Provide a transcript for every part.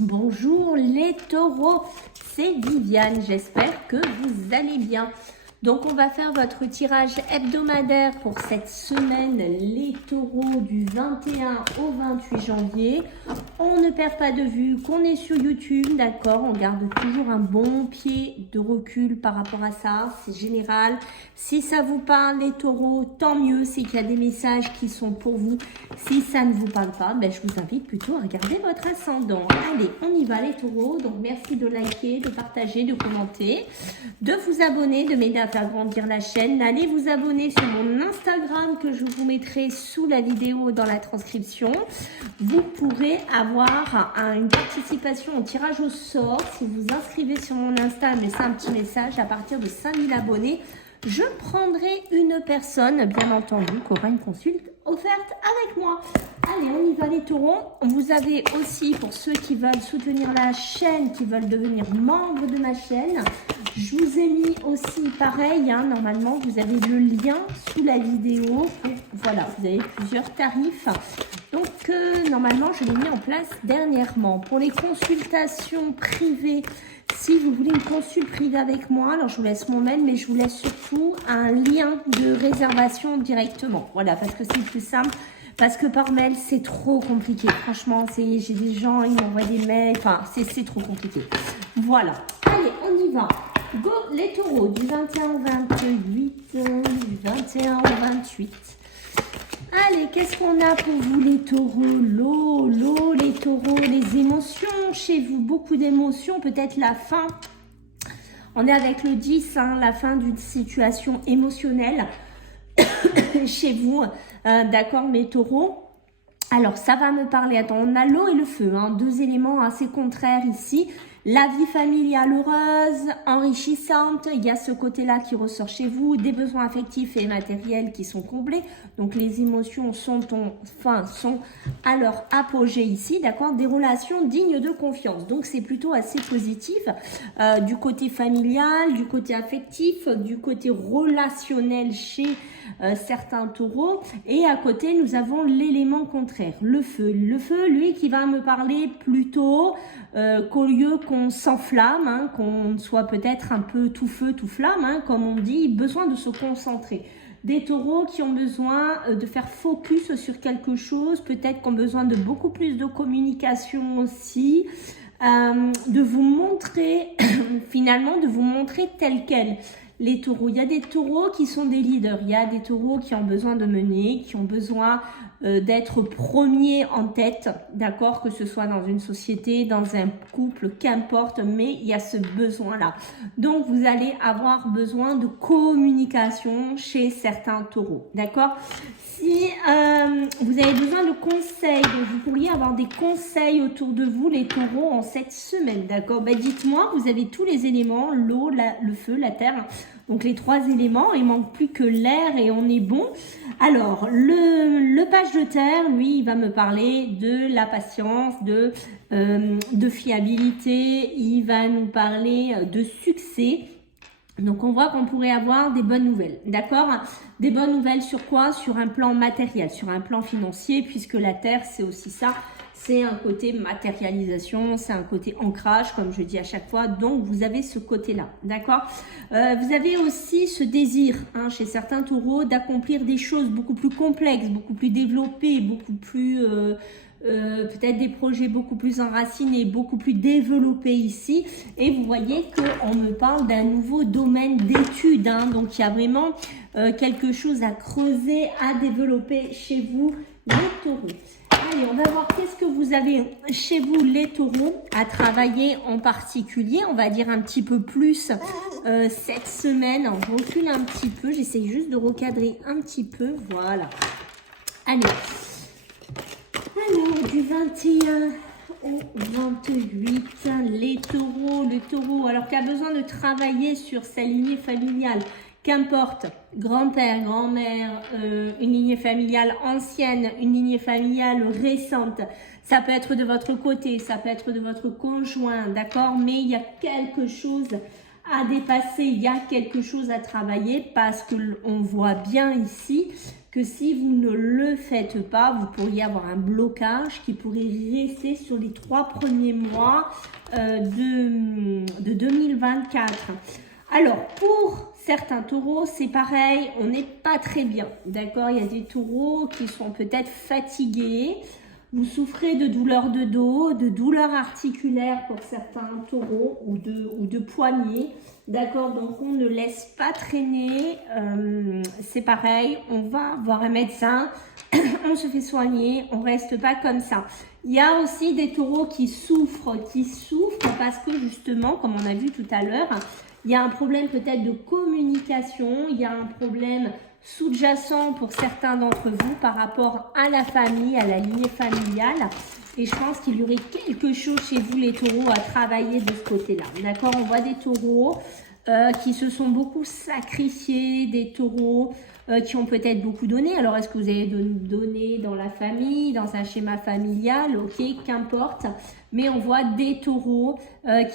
Bonjour les taureaux, c'est Viviane, j'espère que vous allez bien. Donc on va faire votre tirage hebdomadaire pour cette semaine, les taureaux du 21 au 28 janvier. On ne perd pas de vue qu'on est sur YouTube, d'accord? On garde toujours un bon pied de recul par rapport à ça, c'est général. Si ça vous parle les taureaux, tant mieux, c'est qu'il y a des messages qui sont pour vous. Si ça ne vous parle pas, ben, je vous invite plutôt à regarder votre ascendant. Allez, on y va les taureaux. Donc merci de liker, de partager, de commenter, de vous abonner, de m'aider à faire grandir la chaîne. Allez vous abonner sur mon Instagram que je vous mettrai sous la vidéo dans la transcription. Vous pourrez avoir une participation au tirage au sort si vous vous inscrivez sur mon Insta, mais c'est un petit message à partir de 5000 abonnés. Je prendrai une personne, bien entendu, qui aura une consulte offerte avec moi. Allez, on y va les taureaux. Vous avez aussi, pour ceux qui veulent soutenir la chaîne, qui veulent devenir membre de ma chaîne, je vous ai mis aussi pareil, hein, normalement, vous avez le lien sous la vidéo. Voilà, vous avez plusieurs tarifs. Donc, normalement, je l'ai mis en place dernièrement. Pour les consultations privées, si vous voulez une consulte privée avec moi, alors je vous laisse mon mail, mais je vous laisse surtout un lien de réservation directement. Voilà, parce que c'est plus simple. Parce que par mail, c'est trop compliqué. Franchement, j'ai des gens, ils m'envoient des mails. Enfin, c'est trop compliqué. Voilà. Allez, on y va. Go les taureaux du 21 au 28, du 21 au 28. Allez, qu'est-ce qu'on a pour vous les taureaux? L'eau, les taureaux, les émotions chez vous. Beaucoup d'émotions, peut-être la fin. On est avec le 10, hein, la fin d'une situation émotionnelle chez vous. D'accord, mes taureaux? Alors, ça va me parler. Attends, on a l'eau et le feu, hein, deux éléments assez contraires ici. La vie familiale heureuse, enrichissante, il y a ce côté-là qui ressort chez vous, des besoins affectifs et matériels qui sont comblés. Donc, les émotions sont à leur apogée ici, d'accord? Des relations dignes de confiance. Donc, c'est plutôt assez positif du côté familial, du côté affectif, du côté relationnel chez certains taureaux. Et à côté, nous avons l'élément contraire, le feu. Le feu, lui, qui va me parler plutôt qu'au lieu qu'on s'enflamme, hein, qu'on soit peut-être un peu tout feu, tout flamme, hein, comme on dit, besoin de se concentrer. Des taureaux qui ont besoin de faire focus sur quelque chose, peut-être qui ont besoin de beaucoup plus de communication aussi, de vous montrer, finalement, de vous montrer tel quel. Les taureaux, il y a des taureaux qui sont des leaders, il y a des taureaux qui ont besoin de mener, qui ont besoin d'être premiers en tête, d'accord, que ce soit dans une société, dans un couple, qu'importe, mais il y a ce besoin-là. Donc, vous allez avoir besoin de communication chez certains taureaux, d'accord? Si vous avez besoin de conseils, donc vous pourriez avoir des conseils autour de vous, les taureaux, en cette semaine, d'accord? Ben, dites-moi, vous avez tous les éléments, l'eau, le feu, la terre, donc les trois éléments, il manque plus que l'air et on est bon. Alors, le page de terre, lui, il va me parler de la patience, de fiabilité, il va nous parler de succès. Donc, on voit qu'on pourrait avoir des bonnes nouvelles, d'accord? Des bonnes nouvelles sur quoi? Sur un plan matériel, sur un plan financier, puisque la terre, c'est aussi ça. C'est un côté matérialisation, c'est un côté ancrage, comme je dis à chaque fois. Donc, vous avez ce côté-là, d'accord? Vous avez aussi ce désir, hein, chez certains taureaux, d'accomplir des choses beaucoup plus complexes, beaucoup plus développées, beaucoup plus... peut-être des projets beaucoup plus enracinés, beaucoup plus développés ici. Et vous voyez qu'on me parle d'un nouveau domaine d'études, hein, donc il y a vraiment quelque chose à creuser, à développer chez vous, les taureaux. Allez, on va voir qu'est-ce que vous avez chez vous, les taureaux, à travailler en particulier. On va dire un petit peu plus cette semaine. Alors, je recule un petit peu, j'essaye juste de recadrer un petit peu. Voilà. Allez. Alors, du 21 au 28, les taureaux, le taureau, alors qui a besoin de travailler sur sa lignée familiale, qu'importe, grand-père, grand-mère, une lignée familiale ancienne, une lignée familiale récente, ça peut être de votre côté, ça peut être de votre conjoint, d'accord, mais il y a quelque chose à dépasser, il y a quelque chose à travailler parce qu'on voit bien ici que si vous ne le faites pas, vous pourriez avoir un blocage qui pourrait rester sur les 3 premiers mois de 2024. Alors, pour certains taureaux, c'est pareil, on n'est pas très bien, d'accord? Il y a des taureaux qui sont peut-être fatigués, vous souffrez de douleurs de dos, de douleurs articulaires pour certains taureaux ou de poignets, d'accord? Donc, on ne laisse pas traîner, c'est pareil, on va voir un médecin, on se fait soigner, on reste pas comme ça. Il y a aussi des taureaux qui souffrent parce que justement, comme on a vu tout à l'heure, il y a un problème peut-être de communication, il y a un problème sous-jacent pour certains d'entre vous par rapport à la famille, à la lignée familiale. Et je pense qu'il y aurait quelque chose chez vous, les taureaux, à travailler de ce côté-là. D'accord? On voit des taureaux qui se sont beaucoup sacrifiés, des taureaux qui ont peut-être beaucoup donné. Alors, est-ce que vous avez donné dans la famille, dans un schéma familial? Ok, qu'importe. Mais on voit des taureaux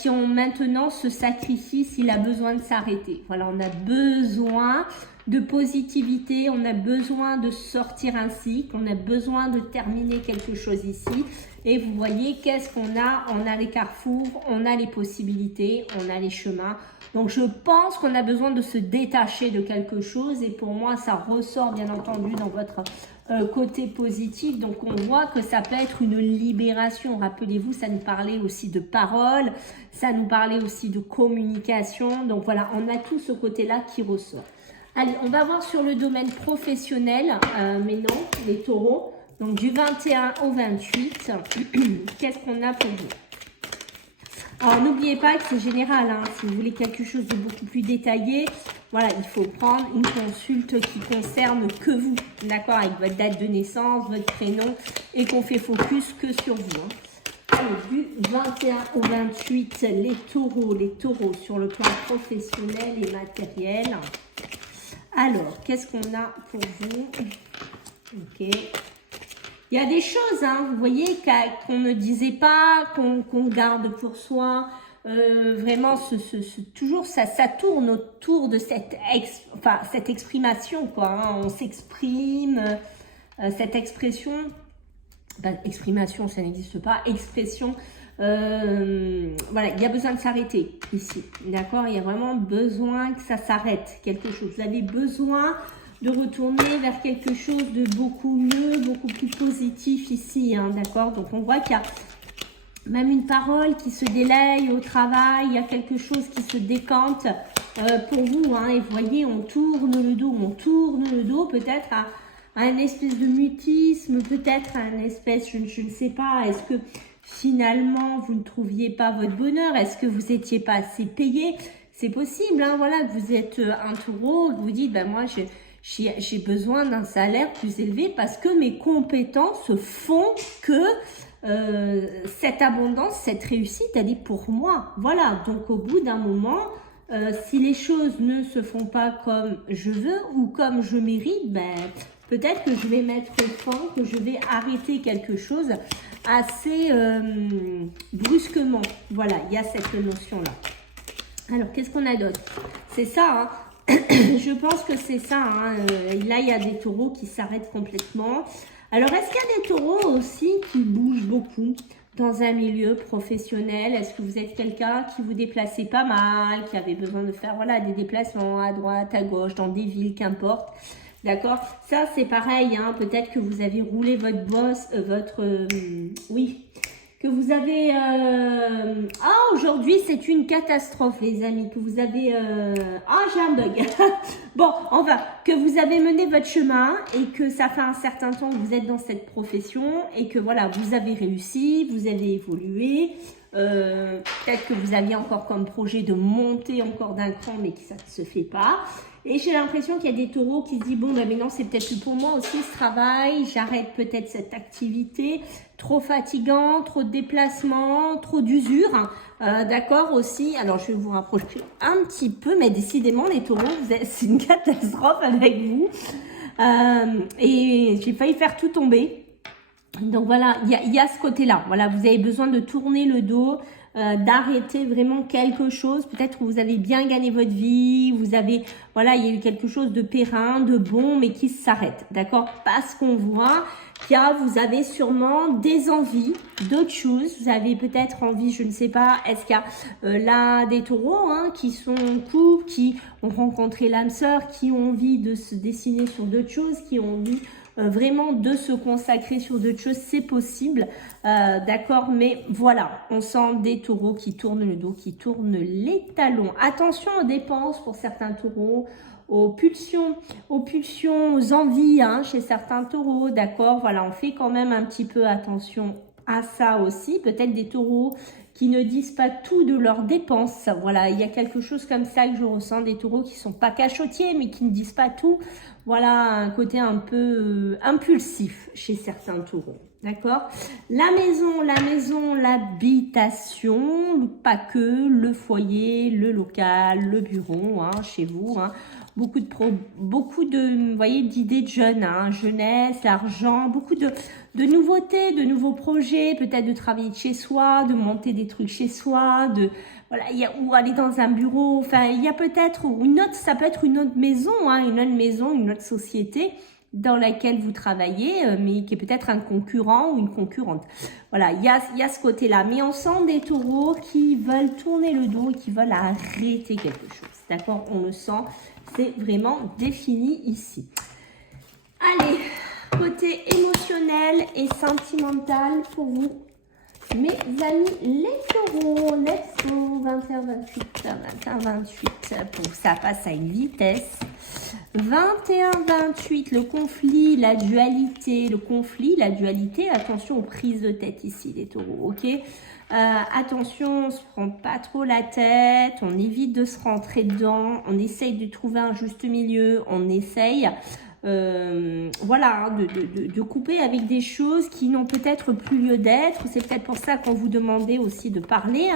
qui ont maintenant ce sacrifice, il a besoin de s'arrêter. Voilà, on a besoin de positivité, on a besoin de sortir un cycle, on a besoin de terminer quelque chose ici. Et vous voyez, qu'est-ce qu'on a? On a les carrefours, on a les possibilités, on a les chemins. Donc, je pense qu'on a besoin de se détacher de quelque chose. Et pour moi, ça ressort bien entendu dans votre côté positif. Donc, on voit que ça peut être une libération. Rappelez-vous, ça nous parlait aussi de parole, ça nous parlait aussi de communication. Donc, voilà, on a tout ce côté-là qui ressort. Allez, on va voir sur le domaine professionnel, mais non, les taureaux. Donc, du 21 au 28, qu'est-ce qu'on a pour vous? Alors, n'oubliez pas que c'est général, hein. Si vous voulez quelque chose de beaucoup plus détaillé, voilà, il faut prendre une consulte qui concerne que vous, d'accord, avec votre date de naissance, votre prénom, et qu'on fait focus que sur vous, hein. Alors, du 21 au 28, les taureaux sur le plan professionnel et matériel. Alors, qu'est-ce qu'on a pour vous? Ok. Il y a des choses, hein, vous voyez, qu'on ne disait pas, qu'on garde pour soi. Vraiment, toujours, ça tourne autour de cette exprimation, quoi. Hein. On s'exprime, cette expression, exprimation, ça n'existe pas, expression. Voilà, il y a besoin de s'arrêter ici, d'accord? Il y a vraiment besoin que ça s'arrête, quelque chose. Vous avez besoin de retourner vers quelque chose de beaucoup mieux, beaucoup plus positif ici, hein, d'accord? Donc, on voit qu'il y a même une parole qui se délaye au travail, il y a quelque chose qui se décante pour vous, hein, et vous voyez, on tourne le dos peut-être à un espèce de mutisme, peut-être à un espèce, je ne sais pas, est-ce que finalement vous ne trouviez pas votre bonheur, est-ce que vous n'étiez pas assez payé? C'est possible, hein, voilà, que vous êtes un taureau, que vous dites, ben moi j'ai besoin d'un salaire plus élevé parce que mes compétences font que cette abondance, cette réussite, elle est pour moi. Voilà, donc au bout d'un moment, si les choses ne se font pas comme je veux ou comme je mérite, ben, peut-être que je vais mettre fin, que je vais arrêter quelque chose assez brusquement. Voilà, il y a cette notion-là. Alors, qu'est-ce qu'on a d'autre? C'est ça, hein. Je pense que c'est ça, hein. Là, il y a des taureaux qui s'arrêtent complètement. Alors, est-ce qu'il y a des taureaux aussi qui bougent beaucoup dans un milieu professionnel? Est-ce que vous êtes quelqu'un qui vous déplaçait pas mal, qui avait besoin de faire voilà, des déplacements à droite, à gauche, dans des villes, qu'importe? D'accord? Ça, c'est pareil, hein. Peut-être que vous avez roulé votre boss, oui, que vous avez... aujourd'hui, c'est une catastrophe, les amis, que vous avez... j'ai un bug. Bon, on va. Que vous avez mené votre chemin et que ça fait un certain temps que vous êtes dans cette profession et que, voilà, vous avez réussi, vous avez évolué. Peut-être que vous aviez encore comme projet de monter encore d'un cran, mais que ça ne se fait pas. Et j'ai l'impression qu'il y a des taureaux qui se disent, bon, ben maintenant, c'est peut-être plus pour moi aussi ce travail. J'arrête peut-être cette activité. Trop fatigant, trop de déplacements, trop d'usure. D'accord aussi. Alors, je vais vous rapprocher un petit peu, mais décidément, les taureaux, c'est une catastrophe avec vous. Et j'ai failli faire tout tomber. Donc voilà, il y a ce côté-là. Voilà, vous avez besoin de tourner le dos, d'arrêter vraiment quelque chose. Peut-être que vous avez bien gagné votre vie, vous avez, voilà, il y a eu quelque chose de périn, de bon, mais qui s'arrête, d'accord? Parce qu'on voit qu'il y a, vous avez sûrement des envies d'autres choses. Vous avez peut-être envie, je ne sais pas, est-ce qu'il y a là des taureaux qui sont en couple, qui ont rencontré l'âme sœur, qui ont envie de se dessiner sur d'autres choses, qui ont envie vraiment de se consacrer sur d'autres choses, c'est possible, d'accord, mais voilà, on sent des taureaux qui tournent le dos, qui tournent les talons. Attention aux dépenses pour certains taureaux, aux pulsions, aux envies chez certains taureaux, d'accord, voilà, on fait quand même un petit peu attention à ça aussi, peut-être des taureaux qui ne disent pas tout de leurs dépenses. Voilà, il y a quelque chose comme ça que je ressens, des taureaux qui sont pas cachotiers, mais qui ne disent pas tout. Voilà, un côté un peu impulsif chez certains taureaux. D'accord? La maison, l'habitation, pas que, le foyer, le local, le bureau, chez vous, beaucoup de, vous voyez, d'idées de jeunes, jeunesse, argent, beaucoup de nouveautés, de nouveaux projets, peut-être de travailler de chez soi, de monter des trucs chez soi, voilà, ou aller dans un bureau, enfin, il y a peut-être une autre, ça peut être une autre maison, une autre société dans laquelle vous travaillez, mais qui est peut-être un concurrent ou une concurrente. Voilà, il y a ce côté-là. Mais on sent des taureaux qui veulent tourner le dos et qui veulent arrêter quelque chose. D'accord? On le sent, c'est vraiment défini ici. Allez, côté émotionnel et sentimental pour vous, mes amis les taureaux. Let's go, 21-28, 21-28, pour ça passe à une vitesse. 21-28, le conflit, la dualité, attention aux prises de tête ici les taureaux, ok? Attention, on se prend pas trop la tête, on évite de se rentrer dedans, on essaye de trouver un juste milieu, on essaye voilà, de couper avec des choses qui n'ont peut-être plus lieu d'être. C'est peut-être pour ça qu'on vous demandait aussi de parler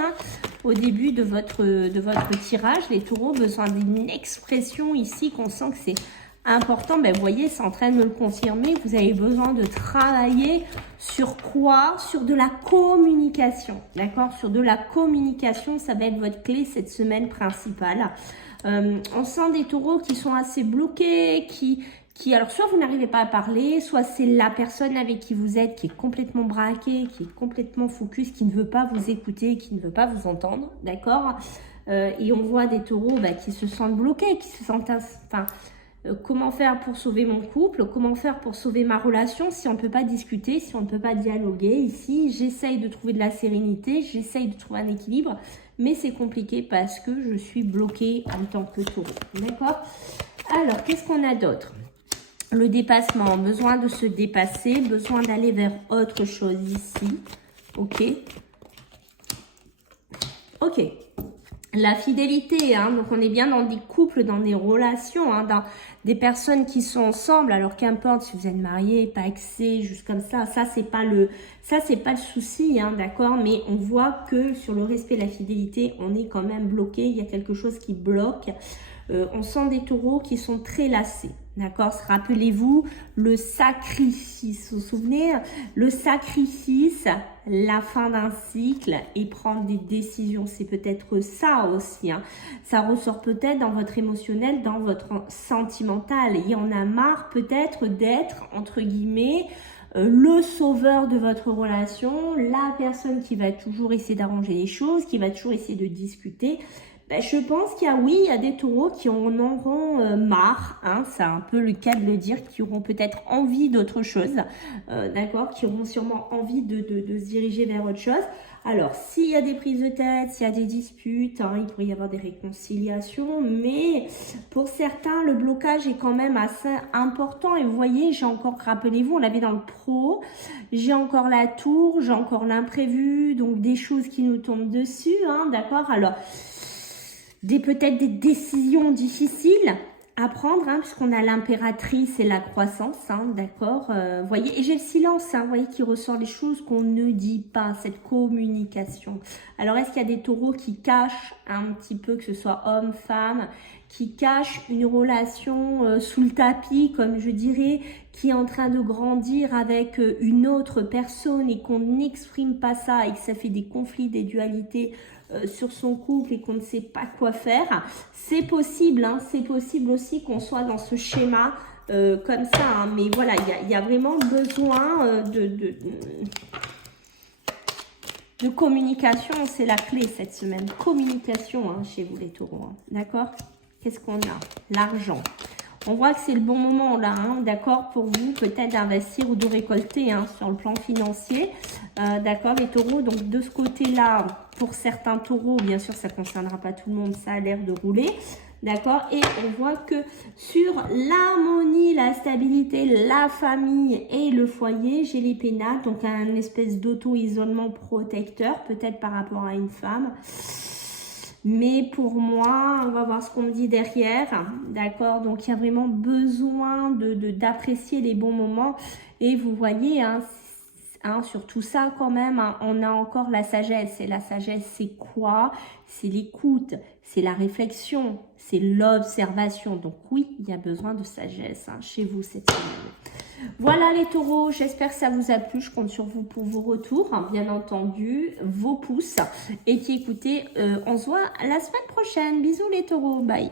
au début de votre tirage. Les taureaux ont besoin d'une expression ici qu'on sent que c'est important. Ben, vous voyez, c'est en train de me le confirmer. Vous avez besoin de travailler sur quoi? Sur de la communication, d'accord? Sur de la communication, ça va être votre clé cette semaine principale. On sent des taureaux qui sont assez bloqués, alors soit vous n'arrivez pas à parler, soit c'est la personne avec qui vous êtes qui est complètement braquée, qui est complètement focus, qui ne veut pas vous écouter, qui ne veut pas vous entendre, d'accord? Et on voit des taureaux qui se sentent bloqués, qui se sentent... comment faire pour sauver mon couple? Comment faire pour sauver ma relation si on ne peut pas discuter, si on ne peut pas dialoguer? Ici, j'essaye de trouver de la sérénité, j'essaye de trouver un équilibre, mais c'est compliqué parce que je suis bloquée en tant que taureau, d'accord? Alors, qu'est-ce qu'on a d'autre? Le dépassement, besoin de se dépasser, besoin d'aller vers autre chose ici. Ok. Ok. La fidélité, donc on est bien dans des couples, dans des relations, dans des personnes qui sont ensemble. Alors qu'importe si vous êtes mariés, pas axés, juste comme ça c'est pas le souci, d'accord. Mais on voit que sur le respect et la fidélité, on est quand même bloqué. Il y a quelque chose qui bloque. On sent des taureaux qui sont très lassés. D'accord, rappelez-vous le sacrifice, vous vous souvenez? Le sacrifice, la fin d'un cycle et prendre des décisions, c'est peut-être ça aussi. Ça ressort peut-être dans votre émotionnel, dans votre sentimental. Il y en a marre peut-être d'être, entre guillemets, le sauveur de votre relation, la personne qui va toujours essayer d'arranger les choses, qui va toujours essayer de discuter. Je pense qu'il y a des taureaux qui en auront marre, c'est un peu le cas de le dire, qui auront peut-être envie d'autre chose, d'accord, qui auront sûrement envie de se diriger vers autre chose. Alors, s'il y a des prises de tête, s'il y a des disputes, il pourrait y avoir des réconciliations, mais pour certains, le blocage est quand même assez important. Et vous voyez, j'ai encore, rappelez-vous, on l'avait dans le pro, j'ai encore la tour, j'ai encore l'imprévu, donc des choses qui nous tombent dessus, d'accord. Alors, peut-être des décisions difficiles à prendre, puisqu'on a l'impératrice et la croissance, d'accord, voyez, et j'ai le silence, voyez, qui ressort les choses qu'on ne dit pas, cette communication. Alors, est-ce qu'il y a des taureaux qui cachent un petit peu, que ce soit homme, femme, qui cache une relation sous le tapis, comme je dirais, qui est en train de grandir avec une autre personne et qu'on n'exprime pas ça et que ça fait des conflits, des dualités sur son couple et qu'on ne sait pas quoi faire. C'est possible, hein, c'est possible aussi qu'on soit dans ce schéma comme ça, hein, mais voilà, il y a vraiment besoin de communication, c'est la clé cette semaine. Communication hein, chez vous les taureaux, hein, d'accord? Qu'est-ce qu'on a? L'argent. On voit que c'est le bon moment là, hein, d'accord, pour vous peut-être d'investir ou de récolter hein, sur le plan financier, d'accord les taureaux. Donc de ce côté-là, pour certains taureaux, bien sûr ça ne concernera pas tout le monde, ça a l'air de rouler, d'accord. Et on voit que sur l'harmonie, la stabilité, la famille et le foyer, j'ai les pénacles, donc un espèce d'auto-isolement protecteur, peut-être par rapport à une femme. Mais pour moi, on va voir ce qu'on me dit derrière, d'accord? Donc, il y a vraiment besoin d'apprécier les bons moments. Et vous voyez, hein, sur tout ça quand même, hein, on a encore la sagesse. Et la sagesse, c'est quoi? C'est l'écoute, c'est la réflexion, c'est l'observation. Donc oui, il y a besoin de sagesse hein, chez vous cette semaine. Voilà les taureaux, j'espère que ça vous a plu. Je compte sur vous pour vos retours, hein, bien entendu, vos pouces. Et puis écoutez, on se voit la semaine prochaine. Bisous les taureaux, bye.